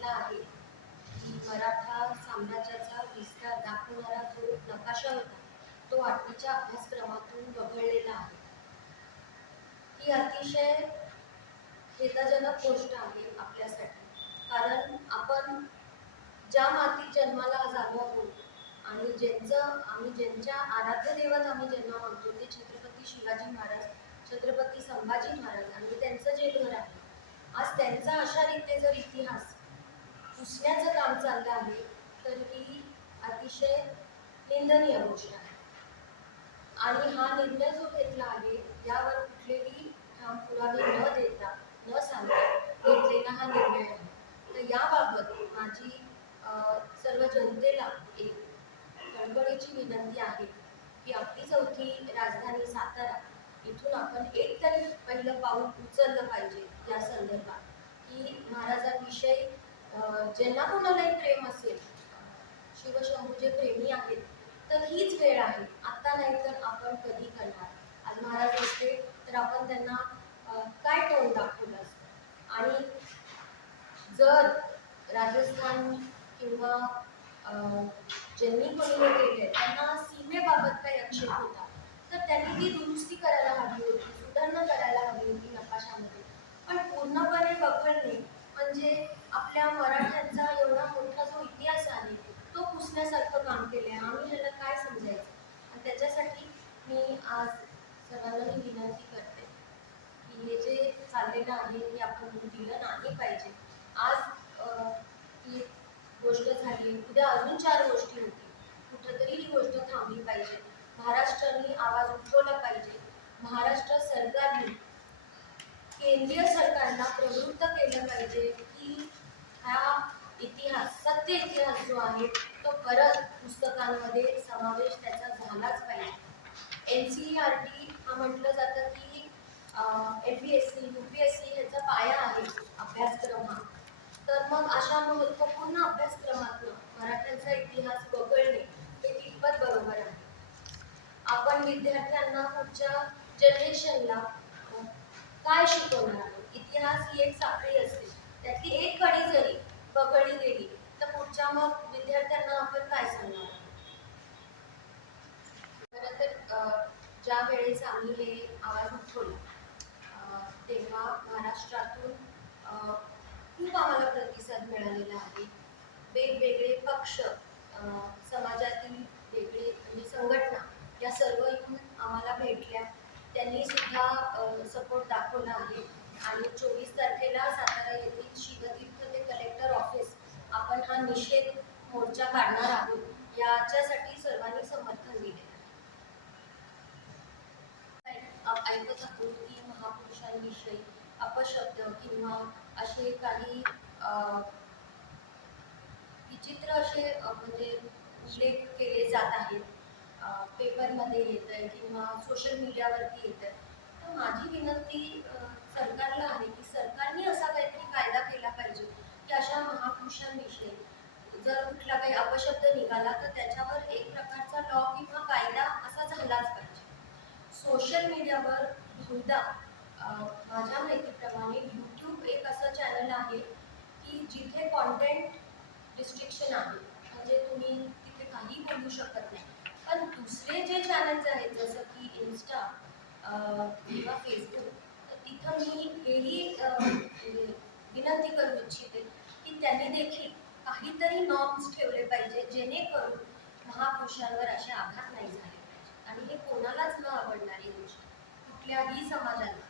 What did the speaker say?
म्हटलं आहे की मराठा साम्राज्याचा विस्तार दाखवणारा जो नकाशा होता तो आठवीच्या अभ्यासक्रमातून वगळलेला आहे. ही अतिशय खेदजनक गोष्ट आहे आपल्यासाठी, कारण आपण ज्या मातीत जन्माला आलो आहोत आणि ज्यांच्या आराध्य दैवत आम्ही ज्यांना मानतो ते छत्रपती शिवाजी महाराज, छत्रपती संभाजी महाराज आणि त्यांचं जे घर आहे, आज त्यांचा अशा रीते जर इतिहास पुसण्याचं काम चाललं आहे तर ही अतिशय निंदनीय गोष्ट आहे. आणि हा निर्णय जो घेतला आहे यावर कुठलेही ठाम पुरावे न देता न सांगता घेतलेला हा निर्णय आहे. तर याबाबत माझी सर्व जनतेला एक कळकळीची विनंती आहे की आपली चौथी राजधानी सातारा इथून आपण एक तरी पहिलं पाऊल उचललं पाहिजे या संदर्भात, की महाराजांविषयी ज्यांना कोणालाही प्रेम असेल, शिवशंभूचे प्रेमी आहेत, तर हीच वेळ आहे. आता नाही तर आपण कधी करणार? आज महाराज असते तर आपण त्यांना काय तोंड दाखवलं असतं? आणि जर राजस्थान किंवा ज्यांनी कोणी हे केले त्यांना सीमेबाबत काही आक्षेप होता तर त्यांनी ती दुरुस्ती करायला हवी होती, सुधारणा करायला हवी होती नकाशामध्ये. पण पूर्णपणे वगळणे म्हणजे आपल्या मराठ्यांचा एवढा मोठा जो इतिहास आहे तो पुसण्यासारखं काम केले. आम्ही ह्याला काय समजायचं? आणि त्याच्यासाठी मी आज सर्वांना ही विनंती करते की हे जे चाललेलं आहे हे आपण दिलं नाही पाहिजे. आज ही गोष्ट झाली, उद्या अजून 4 गोष्टी होतील. कुठंतरी ही गोष्ट थांबली पाहिजे. महाराष्ट्राने आवाज उठवला पाहिजे. महाराष्ट्र सरकारने केंद्रीय सरकारला प्रवृत्त केलं पाहिजे की हा इतिहास, सत्य इतिहास जो आहे तो परत पुस्तकांमध्ये समावेश त्याचा झालाच पाहिजे. NCERT हा म्हटलं जातं की MPSC UPSC ह्याचा पाया आहे अभ्यासक्रम हा. तर मग अशा महत्त्वपूर्ण अभ्यासक्रमातून मराठ्यांचा इतिहास वगळणे हे कितपत बरोबर आहे? आपण विद्यार्थ्यांना पुढच्या जनरेशनला काय शिकवणार आहोत? इतिहास ही एक साखळी असते, त्यातली एक कडी जरी वगळली गेली तर पुढच्या मग विद्यार्थ्यांना आपण काय सांगणार आहोत? खरं तर ज्या वेळेस आम्ही हे आवाज उठवला तेव्हा महाराष्ट्रातून खूप आम्हाला प्रतिसाद मिळालेला आहे. वेगवेगळे पक्ष, समाजातील वेगळे म्हणजे संघटना या सर्व येऊन आम्हाला भेटल्या. त्यांनी सुद्धा सपोर्ट दाखवला आहे. आणि 24 तारखेला सातारा येथील शिवतीर्थ ते कलेक्टर ऑफिस आपण हा निषेध मोर्चा काढणार आहोत. याच्यासाठी सर्वांनी समर्थन दिले. ऐकत आहोत की महापुरुषांविषयी अपशब्द किंवा असे काही विचित्र असे म्हणजे उल्लेख केले जात आहेत, पेपरमध्ये येत आहे किंवा सोशल मीडियावरती येत आहे. तर माझी विनंती सरकारला आहे की सरकारने असा काहीतरी कायदा केला पाहिजे की अशा महापुरुषांविषयी जर कुठला काही अपशब्द निघाला तर त्याच्यावर एक प्रकारचा लॉ किंवा कायदा असा झालाच पाहिजे. सोशल मीडियावर बहुधा माझ्या माहितीप्रमाणे यूट्यूब एक असं चॅनल आहे की जिथे कॉन्टेंट रिस्ट्रिक्शन आहे, म्हणजे तुम्ही तिथे काही बोलू शकत नाही. पण दुसरे जे चॅनल्स आहेत जसं की इन्स्टा किंवा फेसबुक, तर तिथं मी हेही विनंती करू इच्छिते की त्यांनी देखील काहीतरी नॉर्म्स ठेवले पाहिजे जेणेकरून महापुरुषांवर असे आघात नाही झाले पाहिजे. आणि हे कोणालाच न आवडणारी गोष्ट, कुठल्याही समाजाला